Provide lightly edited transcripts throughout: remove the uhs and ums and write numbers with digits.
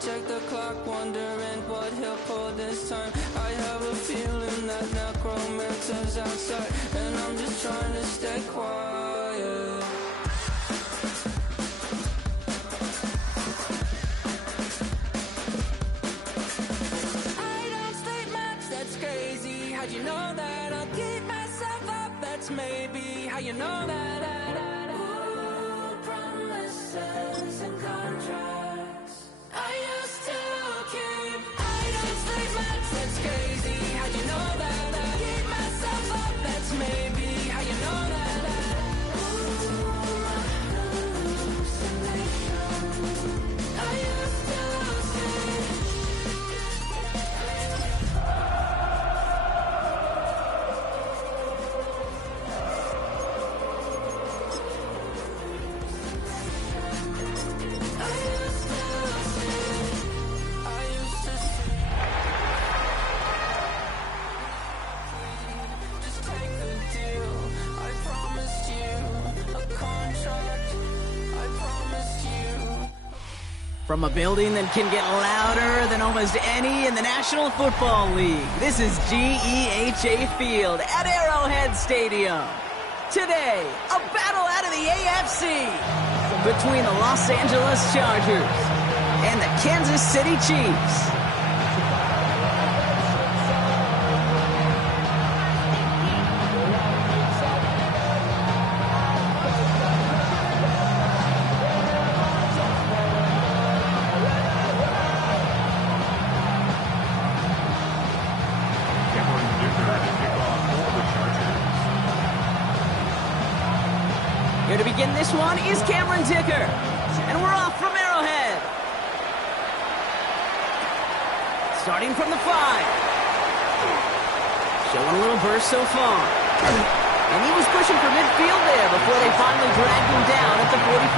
check the clock, wondering what he'll pull this time. I have a feeling that necromancer's outside, and I'm just trying to stay quiet. I don't sleep much, that's crazy. How'd you know that? I'll keep myself up, that's maybe how you know that. Ooh, promises and contracts I used to keep. I don't sleep much, that's crazy. How'd you know that? I keep myself up, that's maybe how you know that. Ooh, my hallucination I used to see. From a building that can get louder than almost any in the National Football League, this is GEHA Field at Arrowhead Stadium. Today, a battle out of the AFC between the Los Angeles Chargers and the Kansas City Chiefs. Here to begin this one is Cameron Dicker, and we're off from Arrowhead. Starting from the 5. Showing a little burst so far. And he was pushing for midfield there before they finally dragged him down at the 45.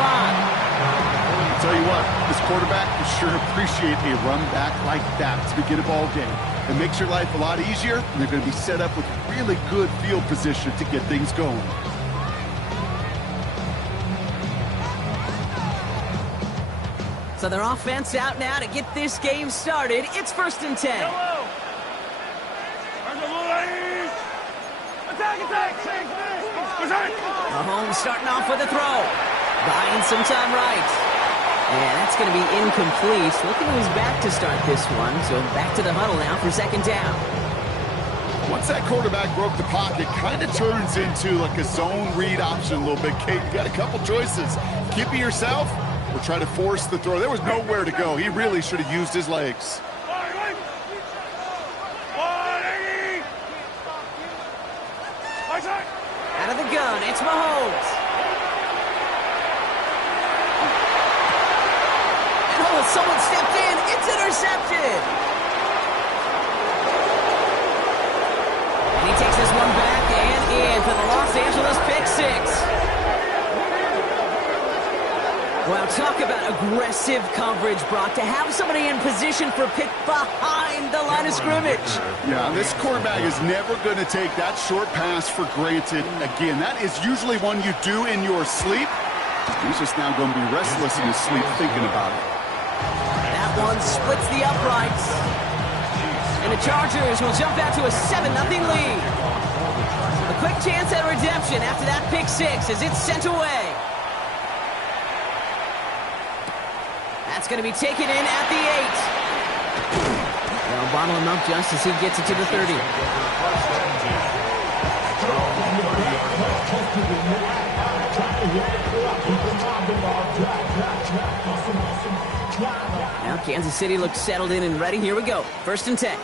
I'll tell you what, this quarterback will sure appreciate a run back like that to begin a ball game. It makes your life a lot easier, and they're going to be set up with really good field position to get things going. So their offense out now to get this game started. It's 1st and 10. Mahomes starting off with a throw. Buying some time right. And that's going to be incomplete. Looking to his back to start this one. So back to the huddle now for 2nd down. Once that quarterback broke the pocket, kind of turns into like a zone read option a little bit. Kate, you got a couple choices. Keep it yourself or try to force the throw. There was nowhere to go. He really should have used his legs. Out of the gun, it's Mahomes. Oh, someone stepped in. It's intercepted. And he takes this one back and in for the Los Angeles pick 6. Well, talk about aggressive coverage, Brock, to have somebody in position for pick behind the line of scrimmage. Yeah, this quarterback is never going to take that short pass for granted again. That is usually one you do in your sleep. He's just now going to be restless in his sleep thinking about it. That one splits the uprights. And the Chargers will jump out to a 7-0 lead. A quick chance at redemption after that pick 6 as it's sent away. That's going to be taken in at the 8. They'll bottle him up just as he gets it to the 30. Now Kansas City looks settled in and ready. Here we go. 1st and 10.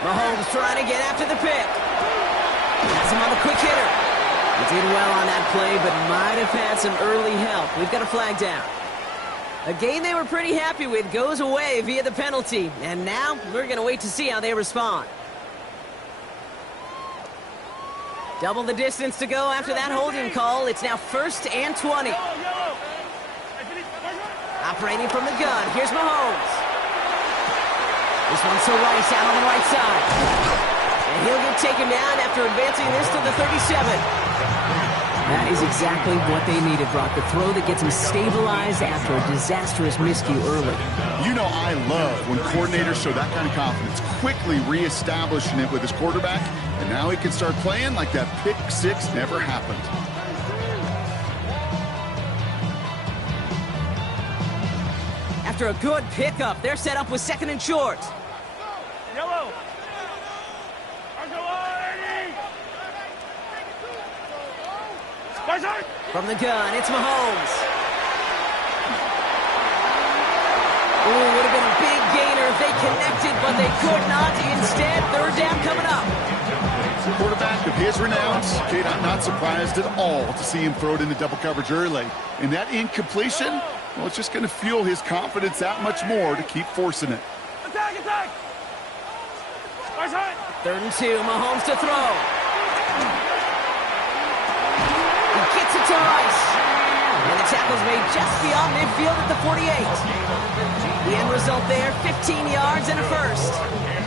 Mahomes trying to get after the pick. Has him on the quick hitter. He did well on that play, but might have had some early help. We've got a flag down. A game they were pretty happy with goes away via the penalty. And now we're going to wait to see how they respond. Double the distance to go after that holding call. It's now 1st and 20. Operating from the gun. Here's Mahomes. This one's to Rice out on the right side. And he'll get taken down after advancing this to the 37. That is exactly what they needed, Brock. The throw that gets him stabilized after a disastrous miscue early. You know I love when coordinators show that kind of confidence, quickly reestablishing it with his quarterback, and now he can start playing like that pick six never happened. After a good pickup, they're set up with 2nd and short. Yellow. From the gun, it's Mahomes. Ooh, would have been a big gainer if they connected, but they could not. Instead, 3rd down coming up. Quarterback of his renown, Kate, I'm not surprised at all to see him throw it into double coverage early. And that incompletion, well, it's just going to fuel his confidence that much more to keep forcing it. Attack, attack! 3rd and 2, Mahomes to throw. He gets it to Rice. And the tackle's made just beyond midfield at the 48. The end result there, 15 yards and a first.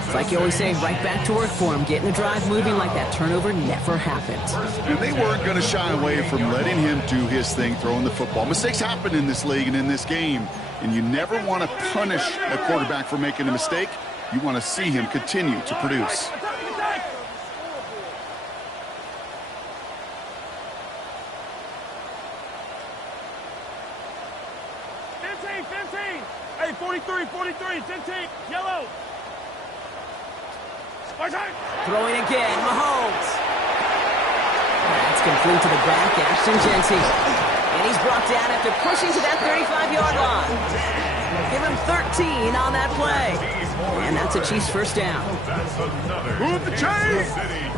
It's like you always say, right back to work for him, getting the drive moving like that turnover never happened. And they weren't going to shy away from letting him do his thing, throwing the football. Mistakes happen in this league and in this game, and you never want to punish a quarterback for making a mistake. You want to see him continue to produce. Hey, 43, 15, yellow. Throwing again, Mahomes. That's complete to the back, Ashton Jency. And he's brought down after pushing to that 35-yard line. Give him 13 on that play. And that's a Chiefs 1st down. Move the chains!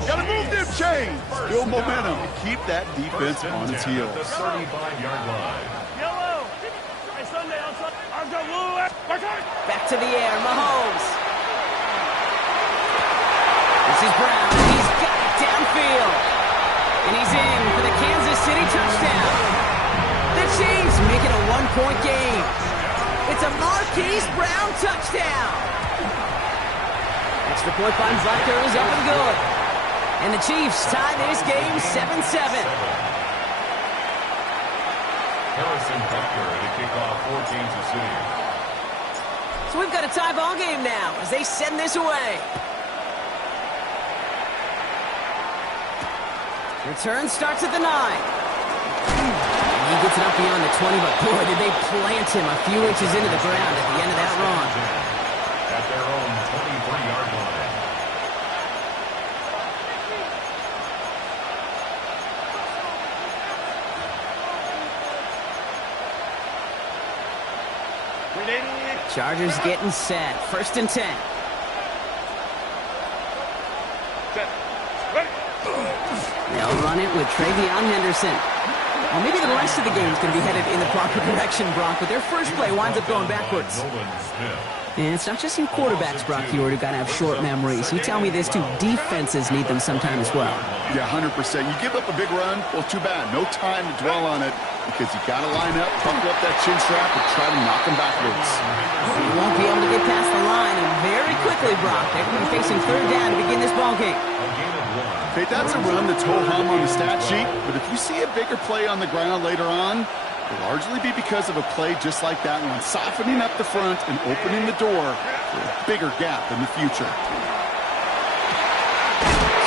Gotta move them chains! Build momentum. Keep that defense on its heels. 35-yard line. Yellow. Hey, Sunday outside. I've got blue. Back to the air, Mahomes. This is Brown. He's got it downfield. And he's in for the Kansas City touchdown. The Chiefs make it a 1-point game. It's a Marquise Brown touchdown. Extra point by Butker is up and good. And the Chiefs tie this game 7-7. Harrison Butker to kick off for Kansas City. So we've got a tie ball game now as they send this away. Return starts at the 9. He gets it up beyond the 20, but boy, did they plant him a few inches into the ground at the end of that run. At their own 23-yard line. Chargers getting set. 1st and 10. They'll run it with Travion Henderson. Well, maybe the rest of the game is going to be headed in the proper direction, Brock, but their first play winds up going backwards. And it's not just you quarterbacks, Brock Hewitt, who got to have short memories. You tell me this too, defenses need them sometime as well. Yeah, 100%. You give up a big run, well, too bad. No time to dwell on it because you got to line up, buckle up that chin strap, and try to knock them backwards. You won't be able to get past the line, and very quickly, Brock, they're going to be facing 3rd down to begin this ballgame. Okay, that's a run that's ho-hum on the stat sheet, but if you see a bigger play on the ground later on, it'll largely be because of a play just like that one, softening up the front and opening the door for a bigger gap in the future.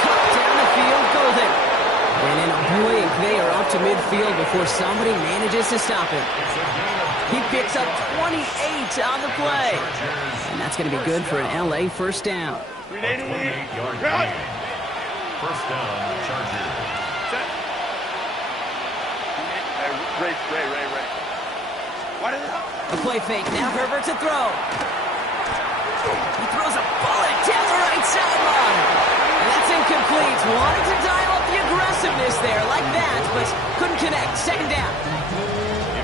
Cut down the field, Golden. And in a blink, they are up to midfield before somebody manages to stop him. He picks up 28 on the play. And that's going to be good for an LA 1st down. 28-yard gain. 1st down, Chargers. Ray. A play fake. Now Herbert to throw. He throws a bullet down the right sideline. And that's incomplete. Wanted to dial up the aggressiveness there like that, but couldn't connect. 2nd down.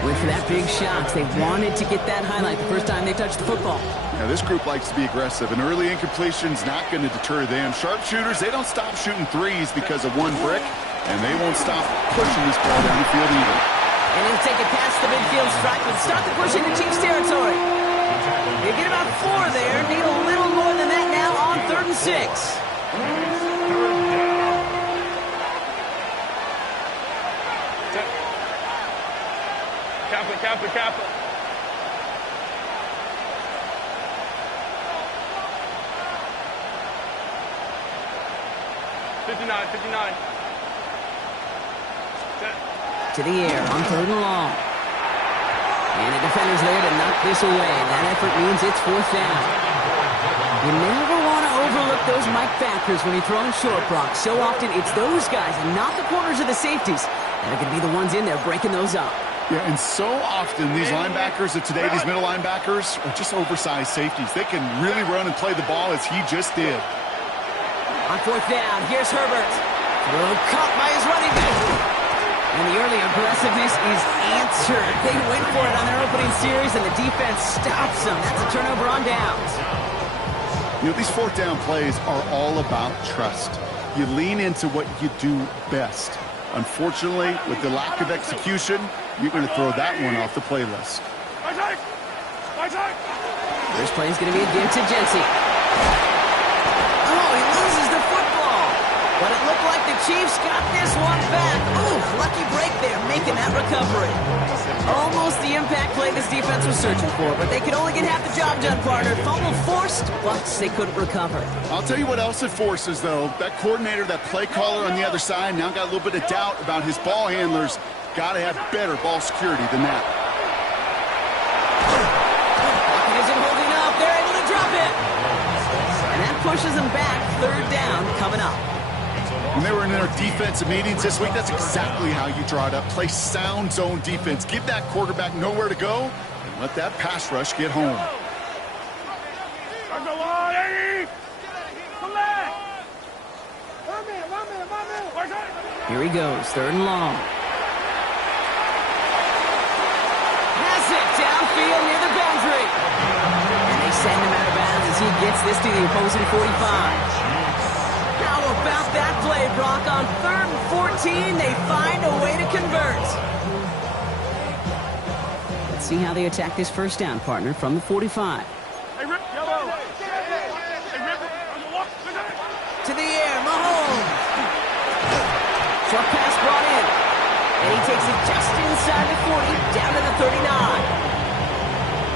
Went for that big shot. They wanted to get that highlight the first time they touched the football. Now, this group likes to be aggressive, and early incompletion's not going to deter them. Sharpshooters, they don't stop shooting threes because of one brick, and they won't stop pushing this ball down the field either. And he'll take it past the midfield stripe and start the push into Chiefs territory. They get about 4 there. Need a little more than that now on 3rd and 6. Captain, Captain. To the air on 3rd and long. And the defender's there to knock this away. That effort means it's 4th down. You never want to overlook those Mike backers when you're throwing short, Brock. So often it's those guys and not the corners or the safeties that are going to be the ones in there breaking those up. Yeah, and so often these linebackers of today, these middle linebackers, are just oversized safeties. They can really run and play the ball as he just did. On 4th down, here's Herbert. Throw caught by his running back. And the early aggressiveness is answered. They went for it on their opening series, and the defense stops them. That's a turnover on downs. You know, these 4th down plays are all about trust. You lean into what you do best. Unfortunately, with the lack of execution, you're going to throw that one off the playlist. This play is going to be a give to Jency. Oh, he loses the football. But it looked like the Chiefs got this one back. Ooh, lucky break there, making that recovery. Almost the impact play this defense was searching for, but they could only get half the job done, partner. Fumble forced, but they couldn't recover. I'll tell you what else it forces, though. That coordinator, that play caller on the other side, now got a little bit of doubt about his ball handlers. Got to have better ball security than that. Pocket isn't holding up. They're able to drop it. And that pushes them back. 3rd down coming up. When they were in their defensive meetings this week, that's exactly how you draw it up. Play sound zone defense. Give that quarterback nowhere to go, and let that pass rush get home. Here he goes, 3rd and long. Has it downfield near the boundary. And they send him out of bounds as he gets this to the opposing 45. How about that play, Brock? On 3rd and 14, they find a way to convert. Let's see how they attack this 1st down, partner, from the 45. To the air, Mahomes. Short pass brought in. And he takes it just inside the 40, down to the 39.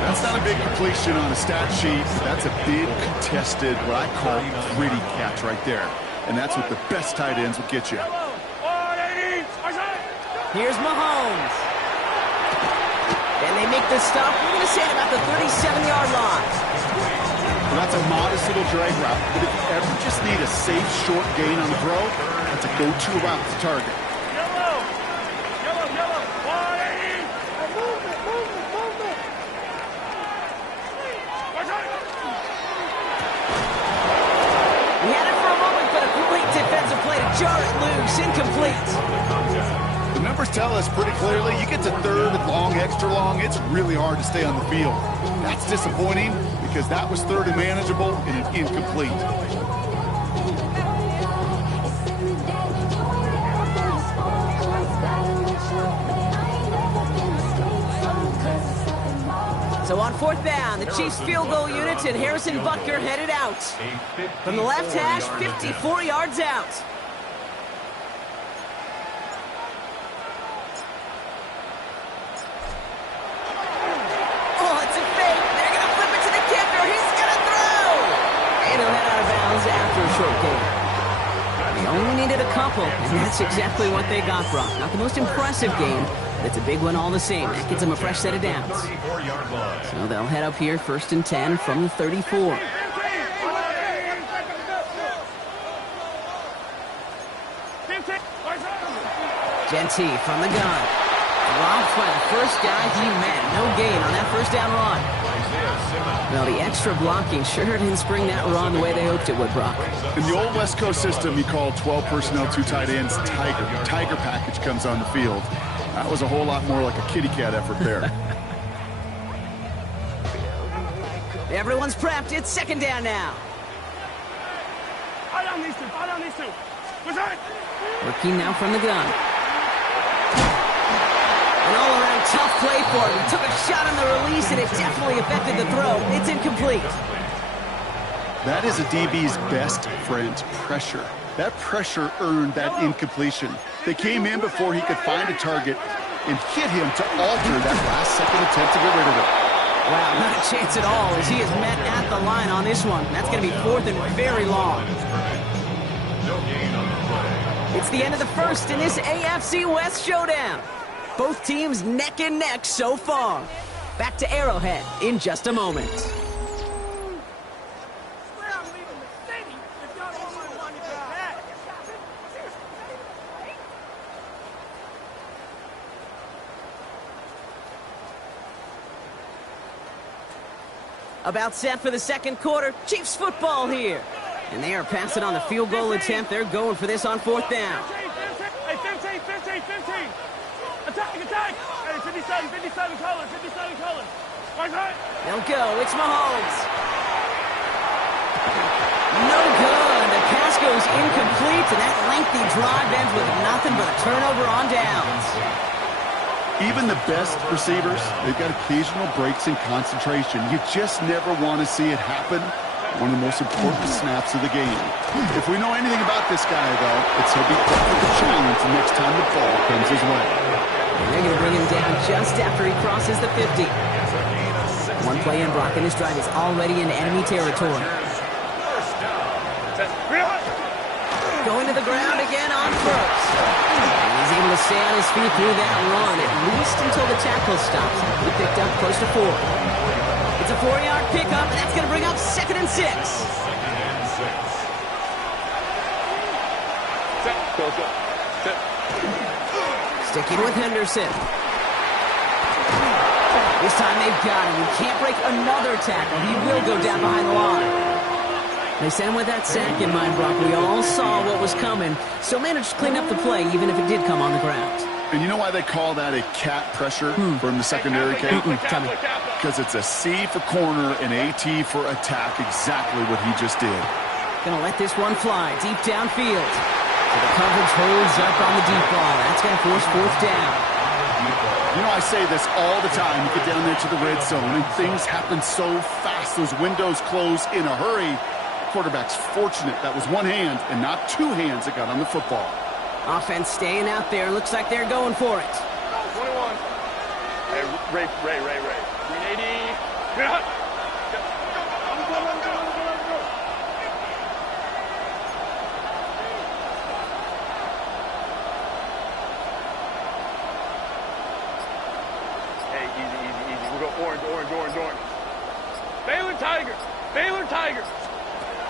That's not a big completion on a stat sheet. That's a big contested, what I call gritty catch right there. And that's what the best tight ends will get you. Here's Mahomes. And they make the stop. We're going to say at about the 37-yard line. Well, that's a modest little drag route. But if you ever just need a safe, short gain on the throw, that's a go-to route to target. Jar it loose, incomplete. The numbers tell us pretty clearly, you get to 3rd and long, extra long, it's really hard to stay on the field. That's disappointing because that was 3rd and manageable and it's incomplete. So on 4th down, the Chiefs field goal unit and Harrison Butker headed out. From the left hash, 54 yards out. And that's exactly what they got, Brock. Not the most impressive game, but it's a big one all the same. That gets them a fresh set of downs. So they'll head up here 1st and 10 from the 34. Genty from the gun. Dropped by the first guy he met. No gain on that 1st down run. Well, the extra blocking sure didn't spring that run the way they hoped it would, Brock. In the old West Coast system, you call 12 personnel, 2 tight ends, Tiger. Tiger package comes on the field. That was a whole lot more like a kitty cat effort there. Everyone's prepped. It's 2nd down now. Eye on these two. Eye on these two. Working now from the gun. An all-around tough play for him. He took a shot on the release, and it definitely affected the throw. It's incomplete. That is a DB's best friend, pressure. That pressure earned that incompletion. They came in before he could find a target, and hit him to alter that last-second attempt to get rid of it. Wow, not a chance at all as he is met at the line on this one. That's going to be 4th and very long. No gain on the play. It's the end of the first in this AFC West showdown. Both teams neck and neck so far. Back to Arrowhead in just a moment. About set for the second quarter. Chiefs football here. And they are passing on the field goal attempt. They're going for this on 4th down. Hey, 15. Attack. Hey, 57 colors. Right. They'll go. It's Mahomes. No good. The pass goes incomplete, and that lengthy drive ends with nothing but a turnover on downs. Even the best receivers, they've got occasional breaks in concentration. You just never want to see it happen. One of the most important snaps of the game. If we know anything about this guy, though, it's he'll be up for the challenge the next time the ball comes his way. And they're going to bring him down just after he crosses the 50. One play in, Brock, and this drive is already in enemy territory. Going to the ground again on first. And he's able to stay on his feet through that run, at least until the tackle stops. He picked up close to 4. It's a 4-yard pickup, and that's going to bring up 2nd and 6. Sticking with Henderson. This time they've got him. He can't break another tackle. He will go down behind the line. They sent him with that sack in mind, Brock. We all saw what was coming, so managed to clean up the play, even if it did come on the ground. And you know why they call that a cat pressure from the secondary, Kate? Tell me. Because it's a C for corner and AT for attack, exactly what he just did. Gonna let this one fly deep downfield. So the coverage holds up on the deep ball. That's gonna force 4th down. You know, I say this all the time. You get down there to the red zone, and things happen so fast. Those windows close in a hurry. Quarterback's fortunate that was one hand and not two hands that got on the football. Offense staying out there. Looks like they're going for it. 21. Hey, Ray. 380. Yeah. Hey, easy. We'll go orange. Baylor Tiger.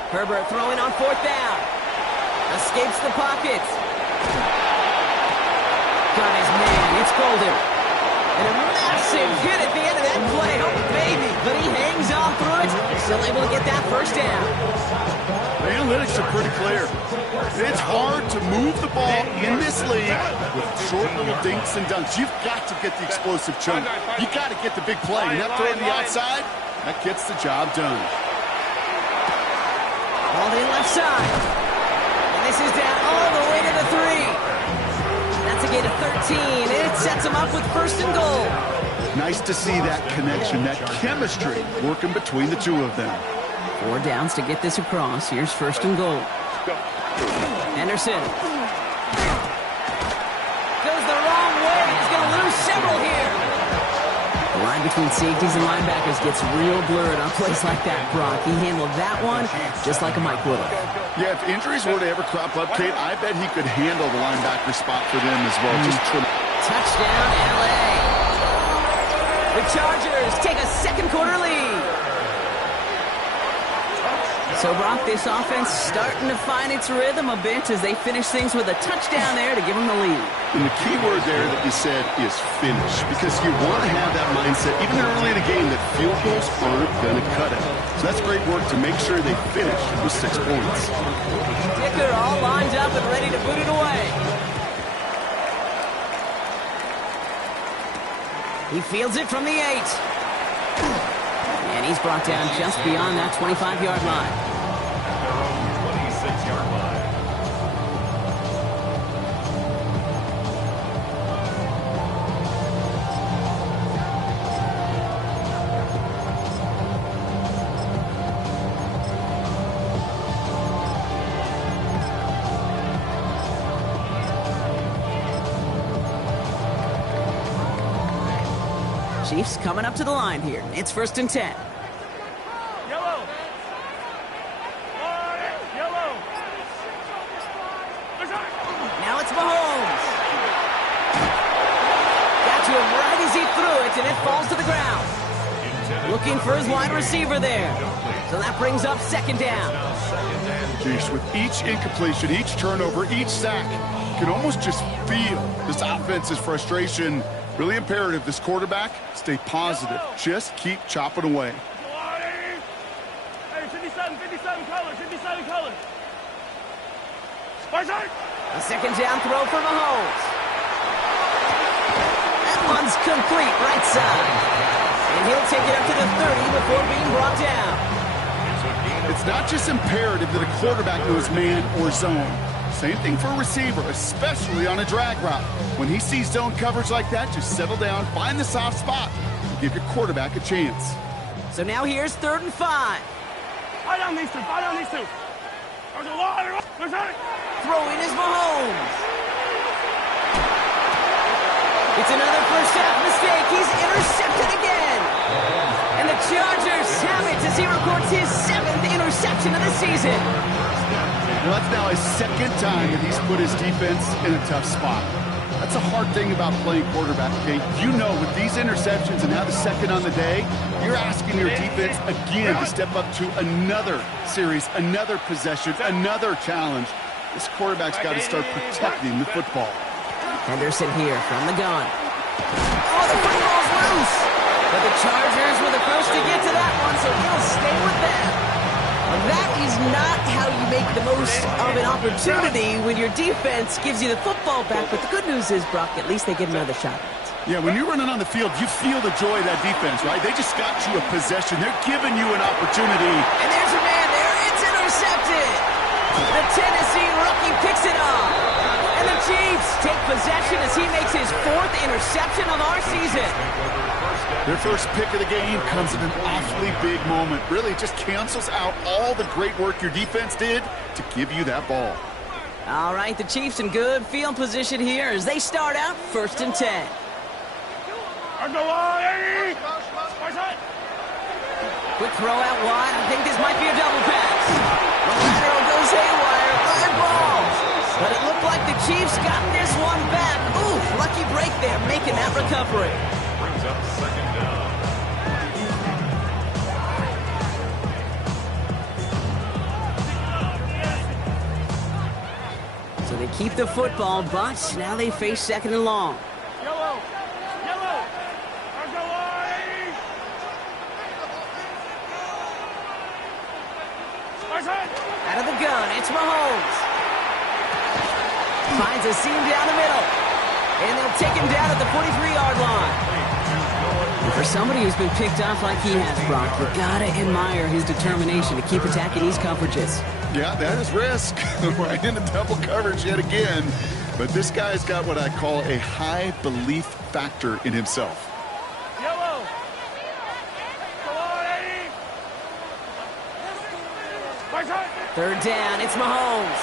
Herbert throwing on 4th down. Escapes the pocket. Got his man. It's Golden. And a massive hit at the end of that play. Oh, baby. But he hangs on through it. Still able to get that 1st down. The analytics are pretty clear. It's hard to move the ball in this league with short little dinks and dunks. You've got to get the explosive chunk. You got to get the big play. And that throw to the outside, that gets the job done. Ball in left side. And this is down all the way to the 3. That's a gain of 13. And it sets him up with 1st and goal. Nice to see that connection, that chemistry working between the two of them. 4 downs to get this across. Here's 1st and goal. Henderson. Goes the wrong way. He's going to lose several here. The line between safeties and linebackers gets real blurred on plays like that, Brock. He handled that one just like a Mike would have. Yeah, if injuries were to ever crop up, Kate, I bet he could handle the linebacker spot for them as well. Touchdown, L.A. The Chargers take a second quarter lead. So, Brock, this offense starting to find its rhythm a bit as they finish things with a touchdown there to give them the lead. And the key word there that you said is finish, because you want to have that mindset, even early in the game, that field goals aren't going to cut it. So that's great work to make sure they finish with 6 points. Dicker all lined up and ready to boot it away. He fields it from the 8. And he's brought down just beyond that 25-yard line. Their own 26-yard line. Chiefs coming up to the line here. It's 1st and 10. Yellow. Yellow. Now it's Mahomes. Got to him right as he threw it, and it falls to the ground. Looking for his wide receiver there. So that brings up 2nd down. Jeez, with each incompletion, each turnover, each sack, you can almost just feel this offense's frustration. Really imperative, this quarterback, stay positive. Just keep chopping away. Hey, 57 colors, 57 colors. A 2nd down throw for Mahomes. That one's complete, right side. And he'll take it up to the 30 before being brought down. It's not just imperative that a quarterback knows man or zone. Same thing for a receiver, especially on a drag route. When he sees zone coverage like that, just settle down, find the soft spot, and give your quarterback a chance. So now here's 3rd and 5. Fight on these two, fight on these two. Throwing is Mahomes. It's another first half mistake. He's intercepted again. And the Chargers have it as he records his 7th interception of the season. Well, that's now his 2nd time that he's put his defense in a tough spot. That's a hard thing about playing quarterback, okay? You know, with these interceptions and now the 2nd on the day, you're asking your defense again to step up to another series, another possession, another challenge. This quarterback's got to start protecting the football. Henderson here from the gun. Oh, the football's loose. But the Chargers were the first to get to that one, so he'll stay with them. And that is not how you make the most of an opportunity when your defense gives you the football back. But the good news is, Brock, at least they get another shot at it. Yeah, when you're running on the field, you feel the joy of that defense, right? They just got you a possession. They're giving you an opportunity. And there's your man there. It's intercepted. The Tennessee rookie picks it up. And the Chiefs take possession as he makes his 4th interception of our season. Their first pick of the game comes at an awfully big moment. Really just cancels out all the great work your defense did to give you that ball. All right, the Chiefs in good field position here as they start out 1st and 10. Quick throw out wide. I think this might be a double pass. The lateral goes haywire. Good ball. But it looked like the Chiefs got this one back. Ooh, lucky break there, making that recovery. Brings up 2nd down. So they keep the football, but now they face 2nd and long. Yellow. Out of the gun, it's Mahomes. Finds a seam down the middle. And they'll take him down at the 43-yard line. And for somebody who's been picked off like he has, Brock, you gotta admire his determination to keep attacking these coverages. Yeah, that is risk. Right into double coverage yet again. But this guy's got what I call a high belief factor in himself. Yellow. 3rd down, it's Mahomes.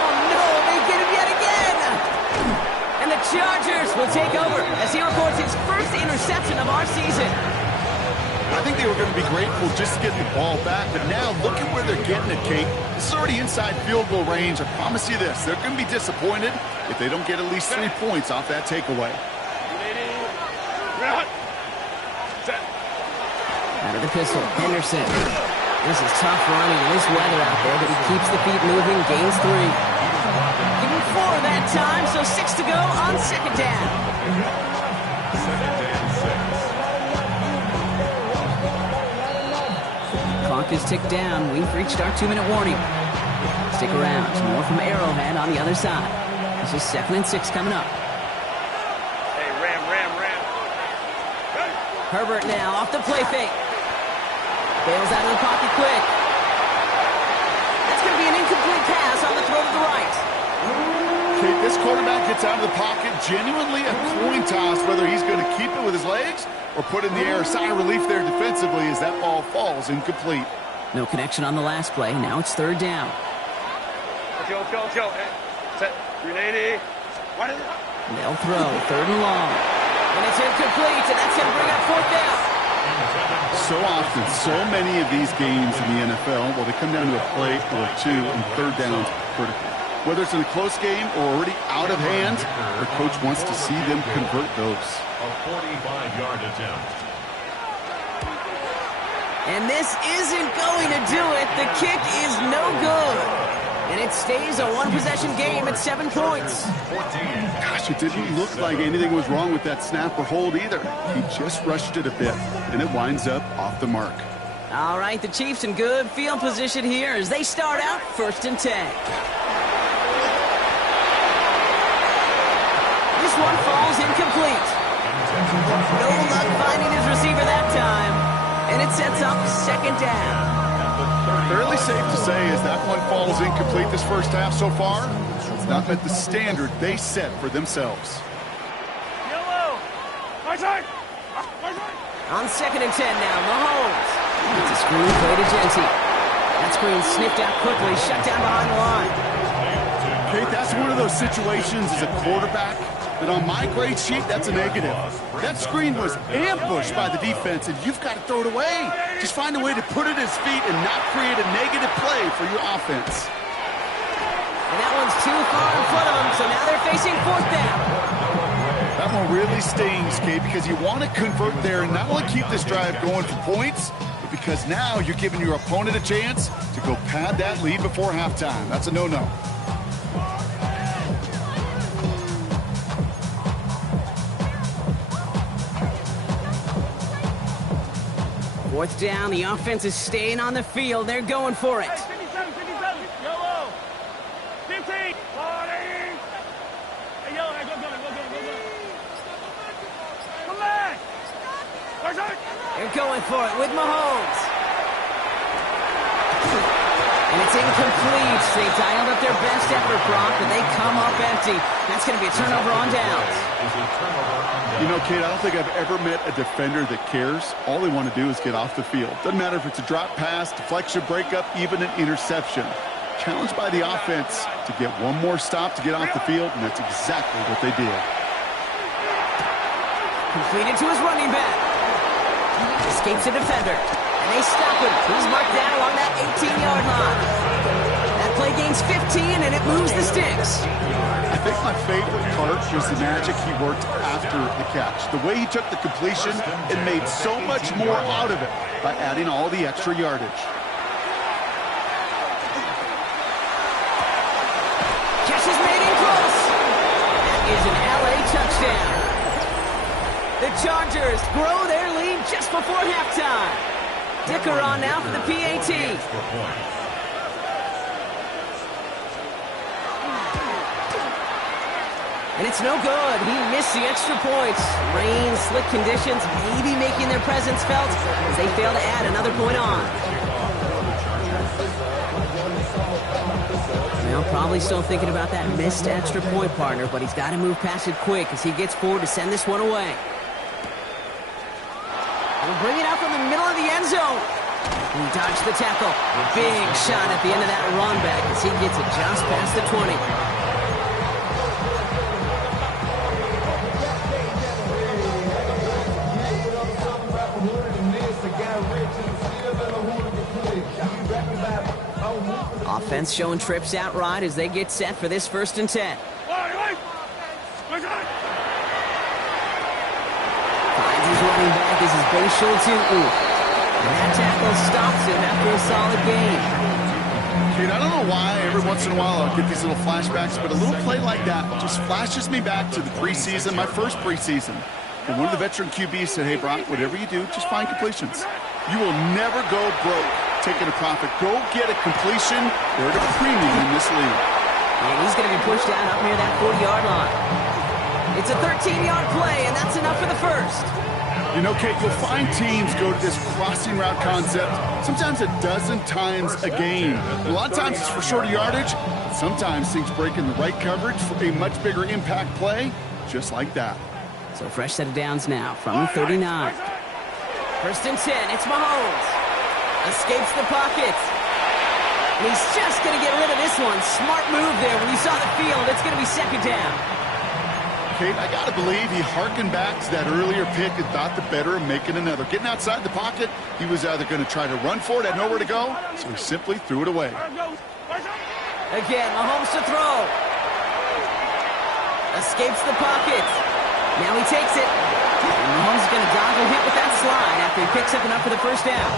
Oh no, they get him yet again! And the Chargers will take over as he records his 1st interception of our season. I think they were going to be grateful just to get the ball back, but now look at where they're getting it, Kate. This is already inside field goal range. I promise you this, they're going to be disappointed if they don't get at least 3 points off that takeaway. Out of the pistol, Henderson. This is tough running in this weather out there, but he keeps the feet moving, gains 3. Give him 4 that time, so 6 to go on 2nd down. 2nd and 6. Clock is ticked down. We've reached our 2-minute warning. Stick around. More from Arrowhead on the other side. This is 2nd and 6 coming up. Hey, Ram. Herbert now off the play fake. Bails out of the pocket quick. That's going to be an incomplete pass on the throw to the right. Okay, this quarterback gets out of the pocket, genuinely a coin toss whether he's going to keep it with his legs or put it in the air. Sigh of relief there defensively as that ball falls incomplete. No connection on the last play. Now it's 3rd down. Let's go. Set. 380. They'll throw, 3rd and long. And it's incomplete, and that's going to bring up 4th down. So often, so many of these games in the NFL, well, they come down to a play or two, and 3rd downs critical. Whether it's in a close game or already out of hand, the coach wants to see them convert those. A 45-yard attempt. And this isn't going to do it. The kick is no good. And it stays a one-possession game at 7 points. Gosh, it didn't look like anything was wrong with that snap or hold either. He just rushed it a bit, and it winds up off the mark. All right, the Chiefs in good field position here as they start out 1st and 10. This one falls incomplete. No luck finding his receiver that time. And it sets up 2nd down. Fairly safe to say as that one falls incomplete this first half so far, it's not met the standard they set for themselves. Yellow! Right side! On 2nd and 10 now, Mahomes. It's a screen play to Genty. That screen sniffed out quickly, shut down behind the line. Kate, that's one of those situations as a quarterback that on my grade sheet, that's a negative. That screen was ambushed by the defense, and you've got to throw it away. Just find a way to put it at his feet and not create a negative play for your offense. And that one's too far in front of them, so now they're facing 4th down. That one really stings, Kate, because you want to convert there and not only keep this drive going for points, but because now you're giving your opponent a chance to go pad that lead before halftime. That's a no-no. 4th down, the offense is staying on the field. They're going for it. 57, yellow! 15, 40! Hey, yellow, hey, go. Come back! Right side! They're going for it with Mahomes. And it's incomplete. They dialed up their best effort, Brock, but they come up empty. That's going to be a turnover on downs. You know, Kate, I don't think I've ever met a defender that cares. All they want to do is get off the field. Doesn't matter if it's a drop pass, deflection, breakup, even an interception. Challenged by the offense to get one more stop to get off the field, and that's exactly what they did. Completed to his running back. Escapes a defender. And they stop him. He's marked down along that 18-yard line. That play gains 15, and it moves the sticks. I think my favorite part was the magic he worked after the catch. The way he took the completion and made so much more out of it by adding all the extra yardage. Catch is made in close. That is an LA touchdown. The Chargers grow their lead just before halftime. Dicker on now for the PAT. And it's no good. He missed the extra points. Rain, slick conditions, maybe making their presence felt as they fail to add another point on. Well, probably still thinking about that missed extra point, partner, but he's got to move past it quick as he gets forward to send this one away. He'll bring it out from the middle of the end zone. He dodged the tackle. Big shot at the end of that run back as he gets it just past the 20. Offense showing trips out right as they get set for this 1st and 10. Finds his running back as his base shoulder to and that tackle stops him after a solid game. Dude, I don't know why every once in a while I'll get these little flashbacks, but a little play like that just flashes me back to the preseason, my first preseason. And one of the veteran QBs said, hey, Brock, whatever you do, just find completions. You will never go broke taking a profit. Go get a completion. They're at a premium in this league. And he's going to be pushed down up near that 40-yard line. It's a 13-yard play, and that's enough for the first. You know, Kate, you'll find teams go to this crossing route concept sometimes a dozen times a game. A lot of times it's for shorter yardage. Sometimes things break in the right coverage for a much bigger impact play, just like that. So fresh set of downs now from the 39. 1st and 10, it's Mahomes. Escapes the pocket. And he's just going to get rid of this one. Smart move there when he saw the field. It's going to be 2nd down. Kate, I got to believe he harkened back to that earlier pick and thought the better of making another. Getting outside the pocket, he was either going to try to run for it, had nowhere to go, so he simply threw it away. Again, Mahomes to throw. Escapes the pocket. Now he takes it. And Mahomes is going to dodge a hit with that slide after he picks up enough for the first down.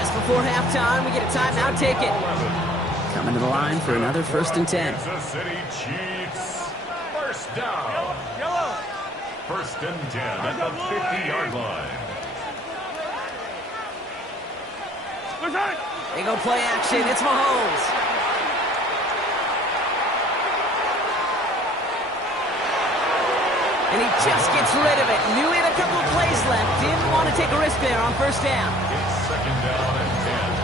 Just before halftime, we get a timeout taken. Coming to the line for another 1st and 10. Kansas City Chiefs. First down. Yellow. 1st and 10 at the 50-yard line. They go play action. It's Mahomes. And he just gets rid of it. Knew he had a couple of plays left. Didn't want to take a risk there on 1st down. It's 2nd down and 10.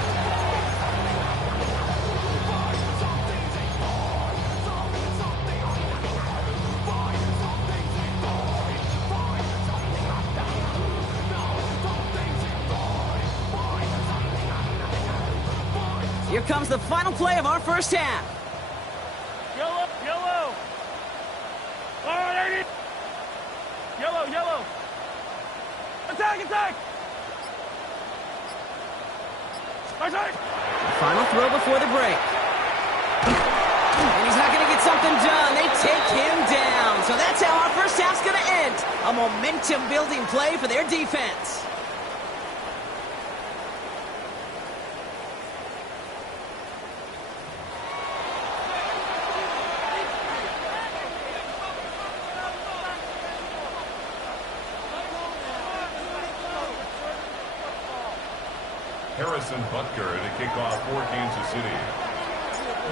Here comes the final play of our 1st half. Yellow. Yellow. Oh, there it is. Yellow. Yellow. Attack. Attack. Attack. Final throw before the break. And he's not going to get something done. They take him down. So that's how our 1st half's going to end. A momentum-building play for their defense. Harrison Butker to kick off for Kansas City.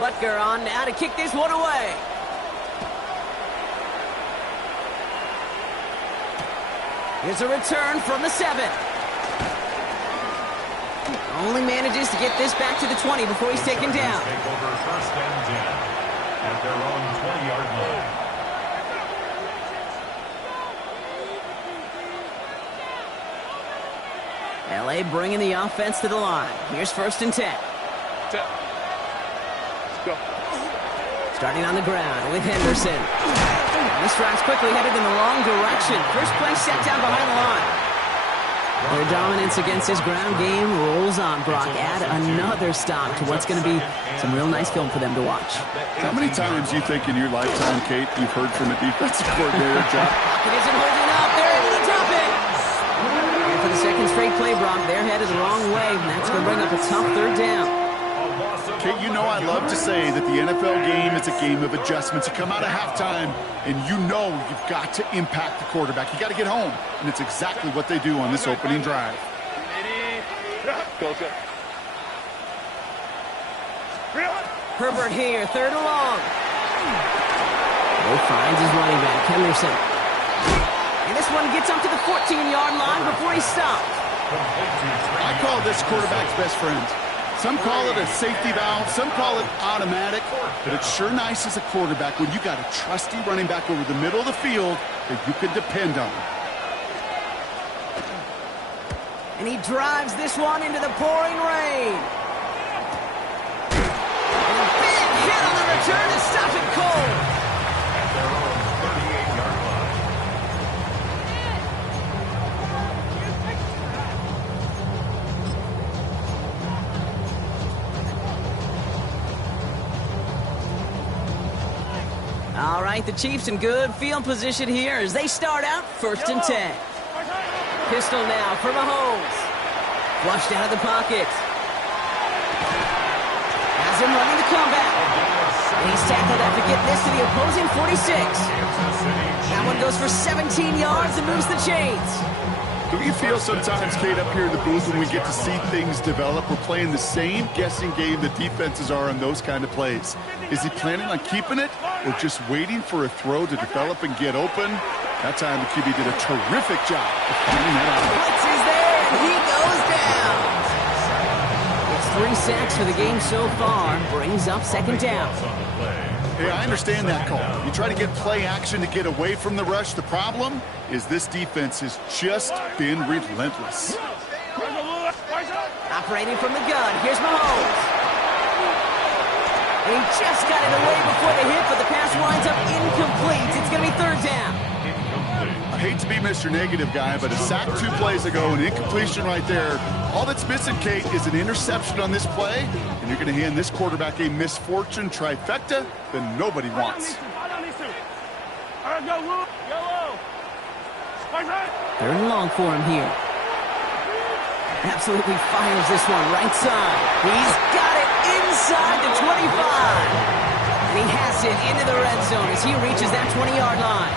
Butker on now to kick this one away. Here's a return from the 7. Only manages to get this back to the 20 before he's taken down. Take over 1st and 10 at their own 20-yard line. LA bringing the offense to the line. Here's 1st and 10. Go. Starting on the ground with Henderson. This drive's quickly headed in the wrong direction. First play set down behind the line. Their dominance against his ground game rolls on, Brock. Add another stop to what's going to be some real nice film for them to watch. How many times do you think in your lifetime, Kate, you've heard from a defensive coordinator, Jeff? It isn't holding up. They're into the top end. And for the 2nd straight play, Brock, they're headed the wrong way, and that's going to bring up a tough 3rd down. Kate, you know I love to say that the NFL game is a game of adjustments. You come out of halftime, and you know you've got to impact the quarterback. You got to get home, and it's exactly what they do on this opening drive. Herbert here, 3rd and long. He finds his running back, Henderson. And this one gets up to the 14-yard line before he stops. I call this quarterback's best friend. Some call it a safety valve, some call it automatic, but it's sure nice as a quarterback when you got a trusty running back over the middle of the field that you can depend on. And he drives this one into the pouring rain. And a big hit on the return to stop it cold. At their own 38-yard line. All right, the Chiefs in good field position here as they start out 1st and 10. Pistol now for Mahomes. Flushed out of the pocket. Has him running the comeback. And he's tackled after getting this to the opposing 46. That one goes for 17 yards and moves the chains. Do you feel sometimes, Kate, up here in the booth when we get to see things develop, we're playing the same guessing game that defenses are on those kind of plays? Is he planning on keeping it or just waiting for a throw to develop and get open? That time the QB did a terrific job of finding that out. Blitz is there, and he goes down. It's 3 sacks for the game so far. Brings up 2nd down. Hey, I understand that call. You try to get play action to get away from the rush. The problem is this defense has just been relentless. Operating from the gun, here's Mahomes. And he just got it away before the hit, but the pass winds up incomplete. It's going to be third down. I hate to be Mr. Negative guy, but a sack 2 plays ago, an incompletion right there. All that's missing, Kate, is an interception on this play, and you're going to hand this quarterback a misfortune trifecta that nobody wants. Third and long for him here. Absolutely fires this one right side. He's got it inside the 25. And he has it into the red zone as he reaches that 20-yard line.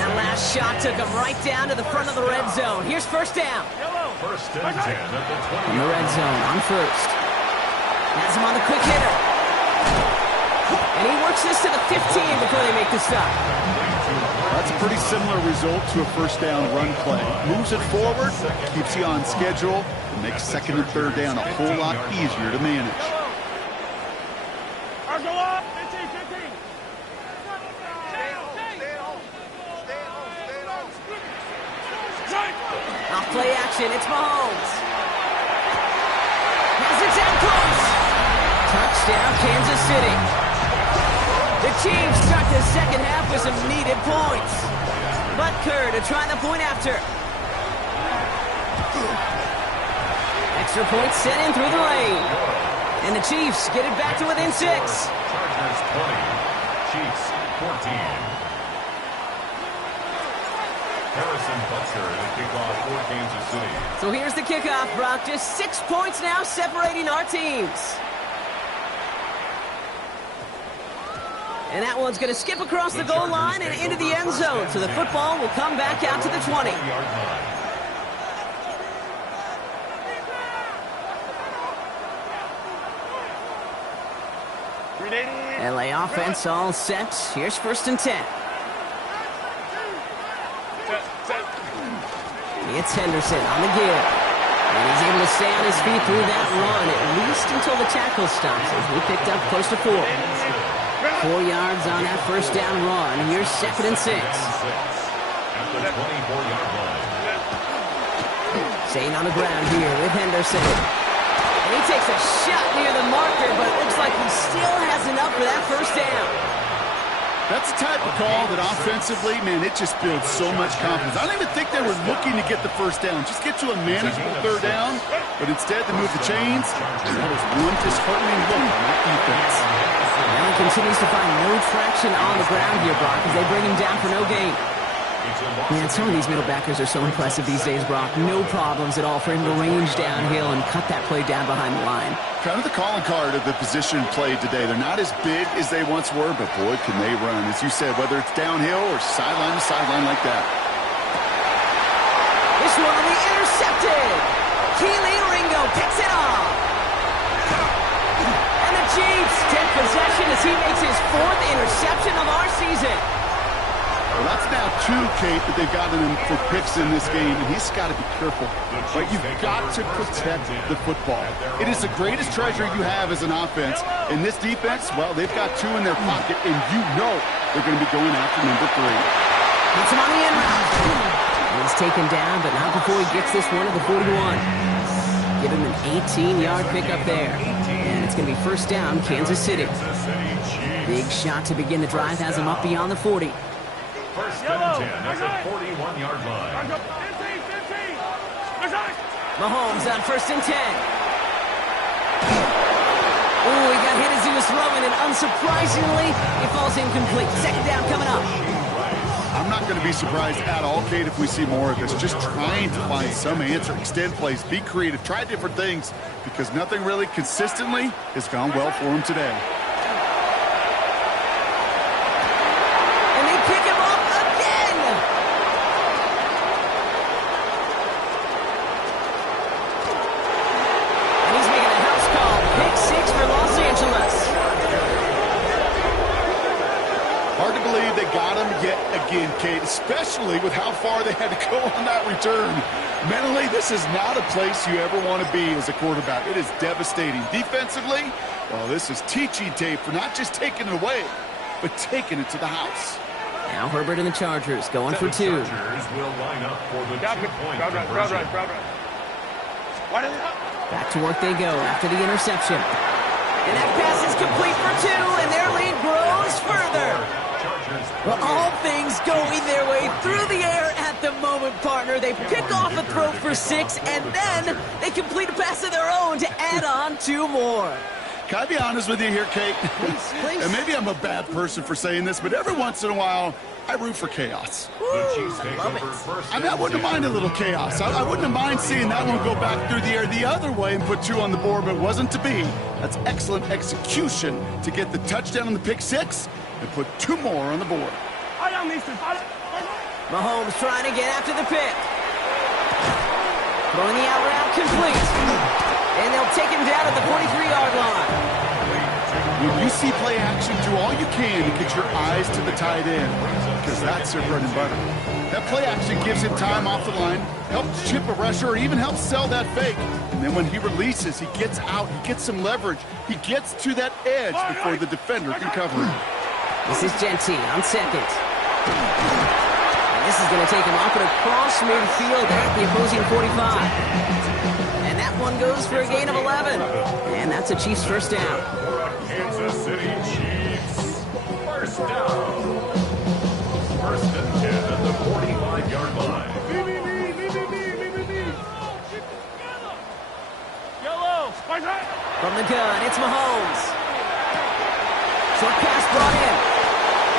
That last shot took him right down to the front of the red zone. Here's first down. First and 10 at the 20. In the red zone on first. Has him on the quick hitter. And he works this to the 15 before they make the stop. That's a pretty similar result to a first down run play. Moves it forward, keeps you on schedule, and makes second and third down a whole lot easier to manage. Off play action, it's Mahomes. Has it down close. Touchdown, Kansas City. The Chiefs start the second half with some needed points. Butker to try the point after. Extra point sent in through the lane. And the Chiefs get it back to within 6. Chargers 20, Chiefs 14. Harrison Butker to kick off for Kansas City. So here's the kickoff, Brock. Just 6 points now separating our teams. And that one's going to skip across the goal line and into the end zone. So the football will come back out to the 20. LA offense all set. Here's first and 10. It's Henderson on the give. And he's able to stay on his feet through that run, at least until the tackle stops as we picked up close to 4. 4 yards on that first down run. Here's second and 6. At the 24-yard line. Staying on the ground here with Henderson. And he takes a shot near the marker, but it looks like he still has enough for that first down. That's the type of call that offensively, man, it just builds so much confidence. I don't even think they were looking to get the first down. Just get to a manageable third down, but instead they move the chains. And that was one disheartening look on that defense. And he continues to find no traction on the ground here, Brock, as they bring him down for no gain. Man, some of these middle backers are so impressive these days, Brock. No problems at all for him to range downhill and cut that play down behind the line. Kind of the calling card of the position played today. They're not as big as they once were, but boy, can they run. As you said, whether it's downhill or sideline to sideline like that. This one will be intercepted. Keely Ringo picks it off. And the Chiefs take possession as he makes his 4th interception of our season. Well, that's now 2, Kate, that they've gotten him for picks in this game, and he's got to be careful. Right? You've got to protect the football. It is the greatest treasure you have as an offense. And this defense, well, they've got 2 in their pocket, and you know they're going to be going after number 3. Gets him on the end route. He's taken down, but not before he gets this one at the 41. Give him an 18-yard pickup there. And it's going to be first down, Kansas City. Big shot to begin the drive has him up beyond the 40. First and 10 at the 41-yard line. Mahomes on first and 10. Ooh, he got hit as he was throwing, and unsurprisingly, he falls incomplete. Second down coming up. I'm not going to be surprised at all, Kate, if we see more of this. Just trying to find some answer, extend plays, be creative, try different things, because nothing really consistently has gone well for him today. Kate, especially with how far they had to go on that return. Mentally, this is not a place you ever want to be as a quarterback. It is devastating. Defensively, well, this is teaching tape for not just taking it away, but taking it to the house. Now Herbert and the Chargers going for 2. Chargers will line up for the 2-point conversion. Back to work they go after the interception. And that pass is complete for 2, and their lead grows further. Well, all things going their way through the air at the moment, partner. They pick off a throw for 6, and then they complete a pass of their own to add on 2 more. Can I be honest with you here, Kate? Please. And maybe I'm a bad person for saying this, but every once in a while, I root for chaos. I mean, I wouldn't mind a little chaos. I wouldn't have mind seeing that one go back through the air the other way and put 2 on the board, but it wasn't to be. That's excellent execution to get the touchdown on the pick 6 and put 2 more on the board. Mahomes trying to get after the pick. Throwing the out route complete. And they'll take him down at the 43-yard line. When you see play action, do all you can to get your eyes to the tight end, because that's their bread and butter. That play action gives him time off the line, helps chip a rusher, or even helps sell that fake. And then when he releases, he gets out, he gets some leverage. He gets to that edge before the defender can cover him. This is Gentile on second. And this is going to take him off and across midfield at the opposing 45. And that one goes for a gain of 11. And that's a Chiefs first down. Kansas City Chiefs. First down. First and 10 at the 45-yard line. From the gun, it's Mahomes. Short pass brought in.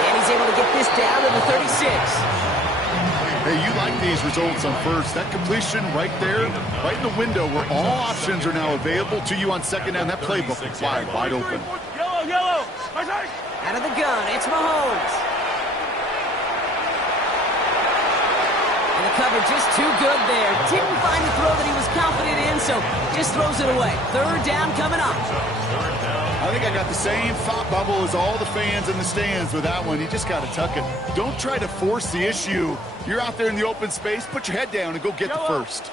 And he's able to get this down to the 36. Hey, you like these results on first. That completion right there, right in the window where all options are now available to you on second down. That playbook is wide open. Yellow. Out of the gun, it's Mahomes. And the cover just too good there. Didn't find the throw that he was confident in, so just throws it away. Third down coming up. I think I got the same thought bubble as all the fans in the stands with that one. You just got to tuck it. Don't try to force the issue. You're out there in the open space. Put your head down and go get the first.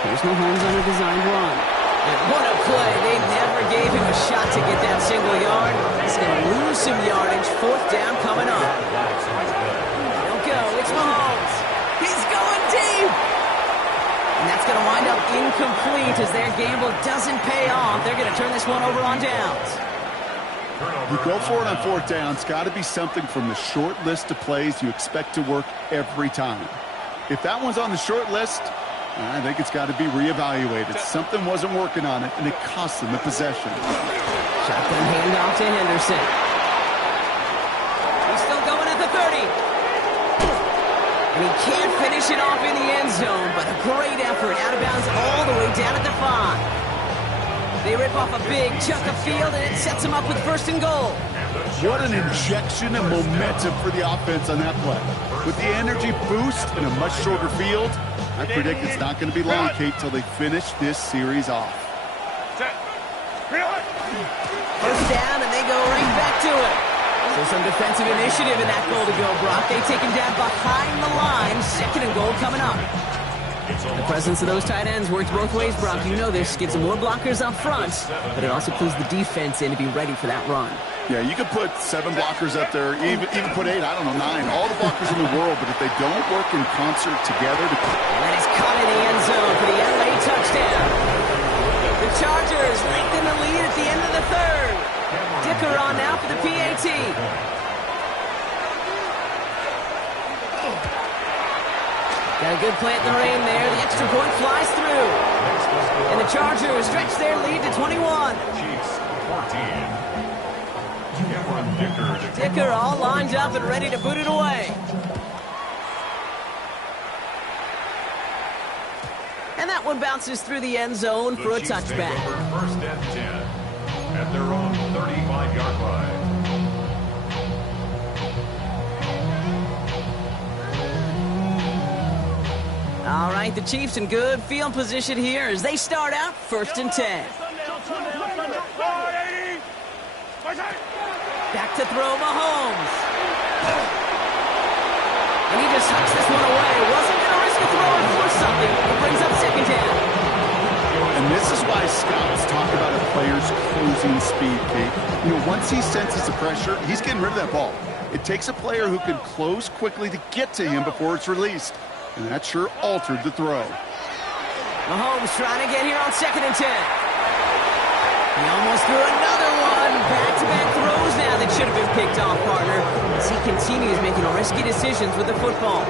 There's Mahomes on a designed run. And what a play. They never gave him a shot to get that single yard. He's going to lose some yardage. Fourth down coming up. Don't go. It's Mahomes. He's going deep. And that's going to wind up incomplete as their gamble doesn't pay off. They're going to turn this one over on downs. You go for it on fourth down. It's got to be something from the short list of plays you expect to work every time. If that one's on the short list, I think it's got to be reevaluated. Something wasn't working on it, and it cost them the possession. Shotgun handoff to Henderson. He's still going at the 30. And he can't finish it off in the end zone, but a great effort. Out of bounds all the way down at the 5. They rip off a big chunk of field, and it sets them up with first and goal. What an injection of momentum for the offense on that play. With the energy boost and a much shorter field, I predict it's not going to be long, Kate, till they finish this series off. First down, and they go right back to it. So some defensive initiative in that goal to go, Brock. They take him down behind the line. Second and goal coming up. The presence of those tight ends works both ways, Brock. You know this. Gives them more blockers up front, but it also clues the defense in to be ready for that run. Yeah, you could put 7 blockers up there, even put 8, I don't know, 9. All the blockers in the world, but if they don't work in concert together... And that is caught in the end zone for the LA touchdown. The Chargers lengthen the lead at the end of the third. Dicker on now for the PAT. Got a good play at the rain there. The extra point flies through. And the Chargers stretch their lead to 21. Chiefs 14. Dicker all lined up and ready to put it away. And that one bounces through the end zone for a touchback. First and 10 at their own 35-yard line. All right, the Chiefs in good field position here as they start out first and 10. Back to throw Mahomes. And he just hucks this one away. Wasn't going to risk a throw and force something. It brings up second down. And this is why scouts talk about a player's closing speed, Kate. You know, once he senses the pressure, he's getting rid of that ball. It takes a player who can close quickly to get to him before it's released. And that sure altered the throw. Mahomes trying to get here on 2nd and 10. He almost threw another one. Back-to-back throws now that should have been picked off, partner, as he continues making risky decisions with the football.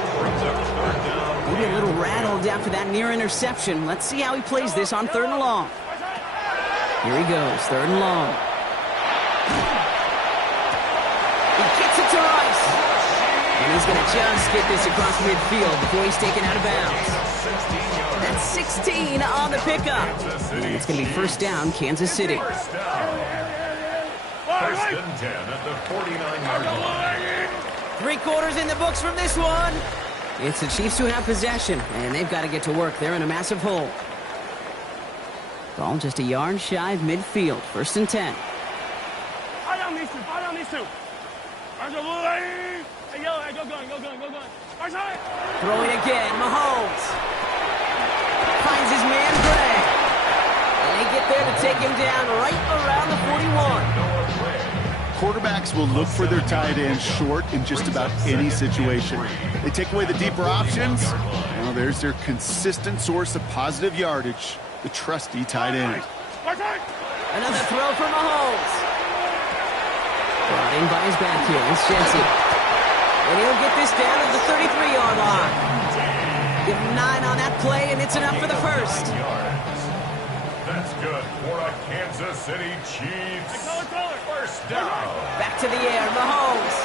Maybe a little rattled after that near interception. Let's see how he plays this on 3rd and long. Here he goes, 3rd and long. He gets it to Rice. And he's going to just get this across midfield before he's taken out of bounds. That's 16 on the pickup. And it's going to be 1st down, Kansas City. 1st and 10 at the 49-yard line. 3 quarters in the books from this one. It's the Chiefs who have possession, and they've got to get to work. They're in a massive hole. Ball just a yard shy of midfield. 1st and 10. Fire down these two. Fire down these two. Hey, yo, hey, go gun. Fire side. Throwing again, Mahomes. Finds his man, Gray. And they get there to take him down right around the 41. Quarterbacks will look for their tight end short in just about any situation. They take away the deeper options. Well, there's their consistent source of positive yardage, the trusty tight end. Another throw for Mahomes. Brought in by his back here. It's Jesse. And he'll get this down at the 33-yard line. Give him 9 on that play, and it's enough for the 1st. That's good for a Kansas City Chiefs. 1st down. Back to the air, Mahomes.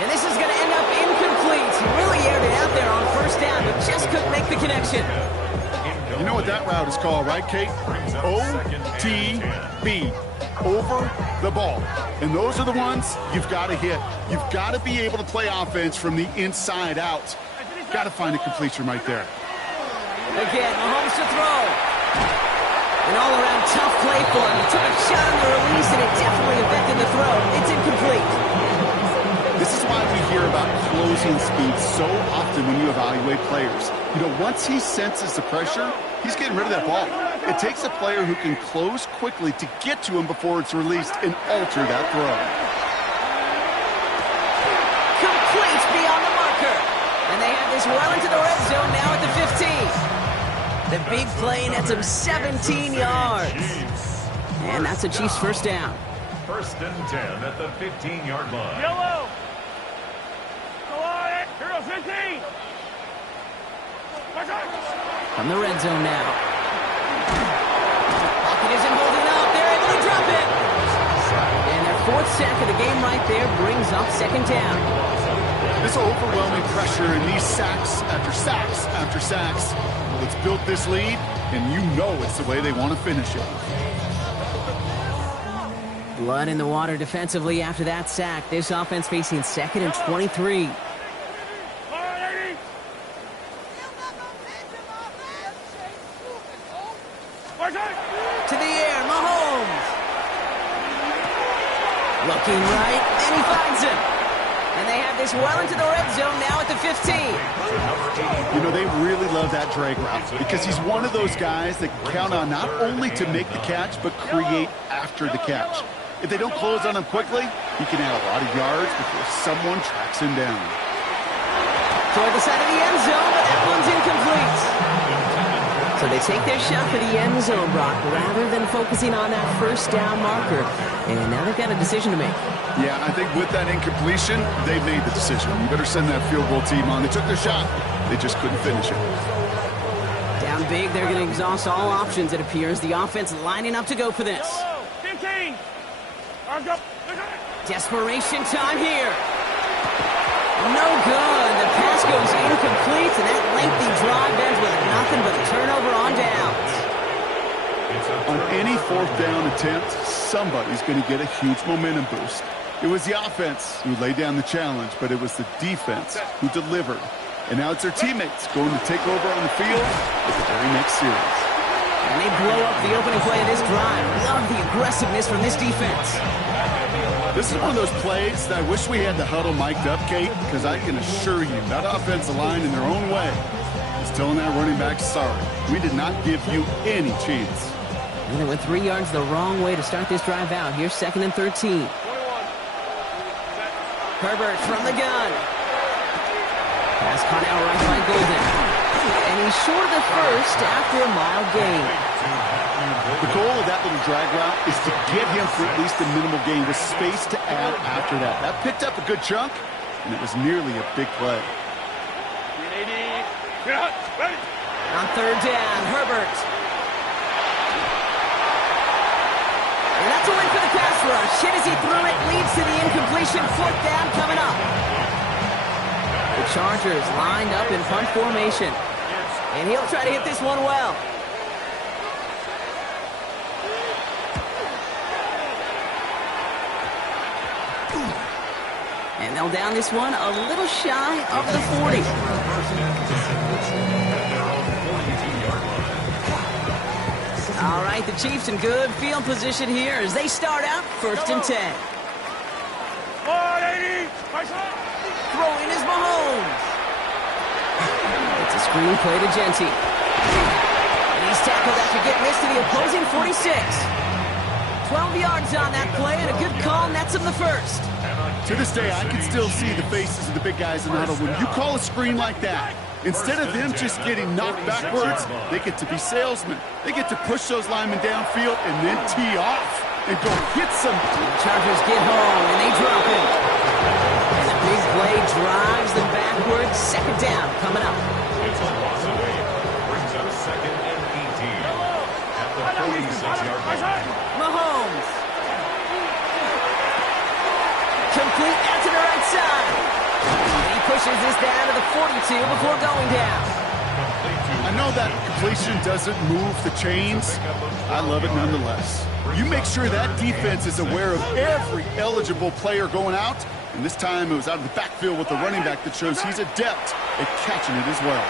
And this is going to end up incomplete. He really aired it out there on 1st down, but just couldn't make the connection. You know what that route is called, right, Kate? OTB. Over the ball. And those are the ones you've got to hit. You've got to be able to play offense from the inside out. Got to find a completion right there. Again, Mahomes to throw. An all-around tough play for him. He took a shot on the release, and it definitely affected the throw. It's incomplete. This is why we hear about closing speed so often when you evaluate players. You know, once he senses the pressure, he's getting rid of that ball. It takes a player who can close quickly to get to him before it's released and alter that throw. Complete beyond the marker. And they have this well into the red zone now at the 15. The big play nets him 17 yards. And that's the Chiefs' 1st down. 1st and 10 at the 15-yard line. Yellow. Here goes 15. From the red zone now. Pocket isn't holding up. They're able to drop it. And their 4th sack of the game right there brings up 2nd down. This overwhelming pressure and these sacks after sacks after sacks. It's built this lead, and you know it's the way they want to finish it. Blood in the water defensively after that sack. This offense facing 2nd and 23. To the air, Mahomes. Looking right, and he finds him. And they have this well into the red zone now at the 15. You know, they really love that drag route because he's one of those guys that count on not only to make the catch, but create after the catch. If they don't close on him quickly, he can add a lot of yards before someone tracks him down. Toward the side of the end zone, but that one's incomplete. So they take their shot for the end zone, Brock, rather than focusing on that 1st down marker. And now they've got a decision to make. Yeah, I think with that incompletion, they made the decision. You better send that field goal team on. They took their shot. They just couldn't finish it. Down big, they're going to exhaust all options, it appears. The offense lining up to go for this. 15. Desperation time here. No good. The pass goes incomplete, and that lengthy drive ends with nothing but a turnover on downs. On any 4th down attempt, somebody's going to get a huge momentum boost. It was the offense who laid down the challenge, but it was the defense who delivered. And now it's their teammates going to take over on the field with the very next series. And they blow up the opening play of this drive. Love the aggressiveness from this defense. This is one of those plays that I wish we had the huddle mic'd up, Kate, because I can assure you that offensive line in their own way is telling that running back, sorry, we did not give you any chance. And they went 3 yards the wrong way to start this drive out. Here's 2nd and 13. Herbert from the gun. Pass caught out right by Golden. And he's short of the first after a mile gain. The goal of that little drag route is to get him for at least a minimal gain with space to add after that. That picked up a good chunk, and it was nearly a big play. On third down, Herbert. And that's a win for the pass rush. Hit as he threw it, leads to the incompletion. Fourth down coming up. The Chargers lined up in punt formation. And he'll try to hit this one well. And they'll down this one a little shy of the 40. All right, the Chiefs in good field position here as they start out 1st and 10. Throwing is Mahomes. It's a screen play to Genty. And he's tackled after getting missed to the opposing 46. 12 yards on that play, and a good call nets him the first. To this day, I can still see the faces of the big guys in the huddle. When you call a screen like that, instead of them just getting knocked backwards, they get to be salesmen. They get to push those linemen downfield and then tee off and go hit some. The Chargers get home, and they drop him. And the big play drives them backwards. Second down coming up. It's a loss of 8. Brings up 2nd and 18 at the 46-yard line. Mahomes. Complete out to the right side. And he pushes this down to the 42 before going down. I know that completion doesn't move the chains. I love it nonetheless. You make sure that defense is aware of every eligible player going out. And this time it was out of the backfield with the running back that shows he's adept at catching it as well.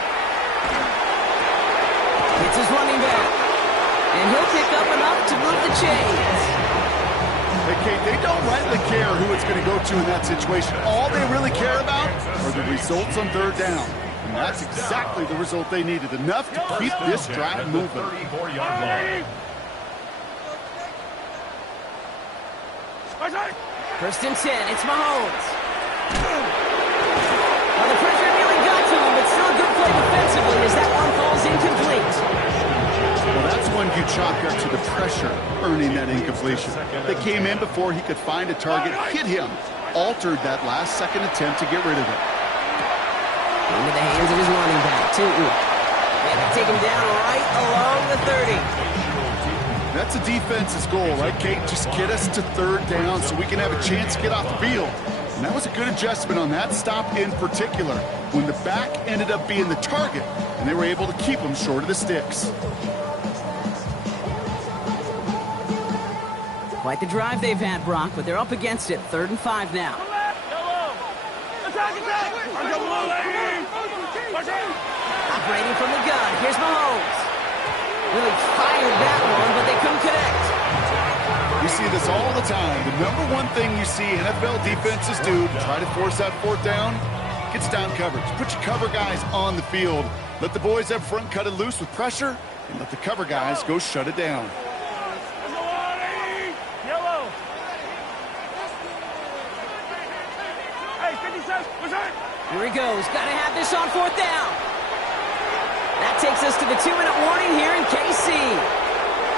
It's his running back. And he'll pick up enough to move the chains. Hey, Kate, they don't rightly care who it's going to go to in that situation. All they really care about are the results on third down. And that's exactly the result they needed. Enough to keep this drive moving. 34-yard line. 1st and 10, it's Mahomes. Well, the pressure nearly got to him, but still a good play defensively as that one falls incomplete. Well, that's one you chalk up to the pressure earning that incompletion. They came in before he could find a target, hit him, altered that last-second attempt to get rid of it. Into the hands of his running back, too. And they take him down right along the 30. That's a defense's goal, right, Kate? Just get us to third down so we can have a chance to get off the field. And that was a good adjustment on that stop in particular, when the back ended up being the target, and they were able to keep him short of the sticks. Quite the drive they've had, Brock, but they're up against it. 3rd and 5 now. Operating from the gun. Here's Mahomes. Really fired that one, but they couldn't connect. You see this all the time. The number one thing you see NFL defenses do to try to force that 4th down, gets down coverage. Put your cover guys on the field. Let the boys up front cut it loose with pressure, and let the cover guys go shut it down. Here he goes. Got to have this on 4th down. That takes us to the 2-minute warning here in KC.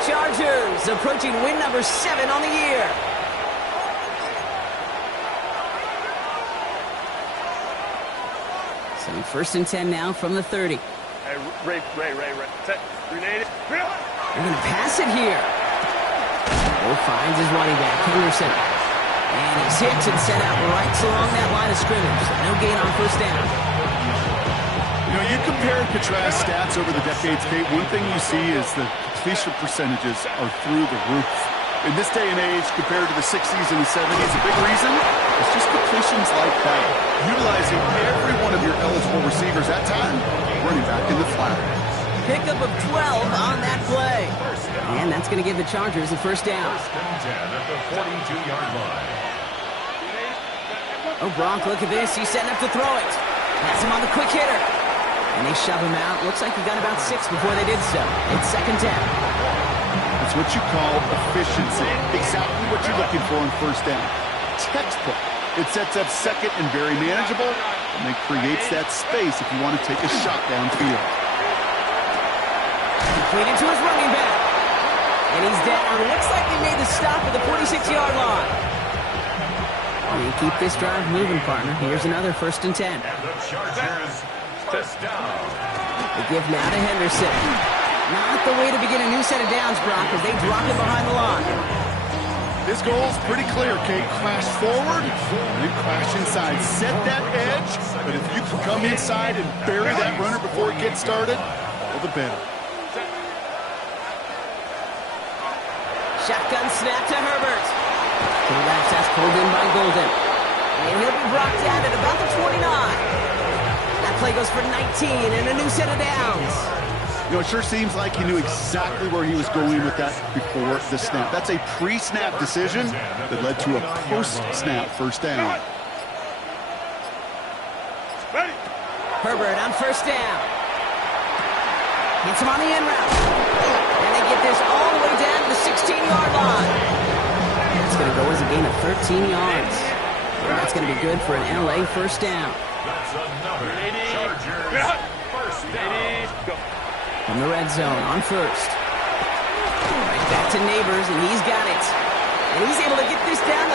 Chargers approaching win number 7 on the year. So 1st and 10 now from the 30. Hey, Ray. Grenade. They're going to pass it here. Will finds his running back, Henderson. And he's hit and sent out right along that line of scrimmage. So no gain on 1st down. You know, you compare and contrast stats over the decades, Kate. One thing you see is the completion percentages are through the roof. In this day and age, compared to the 60s and the 70s, a big reason is just completions like that. Utilizing every one of your eligible receivers that time, running back in the flat. Pickup of 12 on that play. And that's going to give the Chargers the 1st down. 1st and 10 at the 42-yard line. Oh, Gronk, look at this. He's setting up to throw it. Has him on the quick hitter. And they shove him out. Looks like he got about 6 before they did so. It's 2nd down. It's what you call efficiency. Exactly what you're looking for on 1st down. Textbook. It sets up 2nd and very manageable, and then creates that space if you want to take a shot downfield. Completed to his running back. And he's down. Looks like they made the stop at the 46-yard line. You keep this drive moving, partner. Here's another 1st and 10. And the Chargers, first down. They give now to Henderson. Not the way to begin a new set of downs, Brock, as they drop it behind the line. This goal is pretty clear, Kate. Crash forward, then crash inside. Set that edge, but if you can come inside and bury that runner before it gets started, all the better. Shotgun snap to Herbert. To the left, that's pulled in by Golden. And he'll be brought down at about the 29. That play goes for 19 and a new set of downs. You know, it sure seems like he knew exactly where he was going with that before the snap. That's a pre-snap decision that led to a post-snap 1st down. Herbert on 1st down. Hits him on the end route. And they get this all the way down to the 16-yard line. That's going to go as a gain of 13 yards. And that's going to be good for an LA 1st down. That's another Chargers, first down. From the red zone on 1st. Right back to Neighbors, and he's got it. And he's able to get this down to the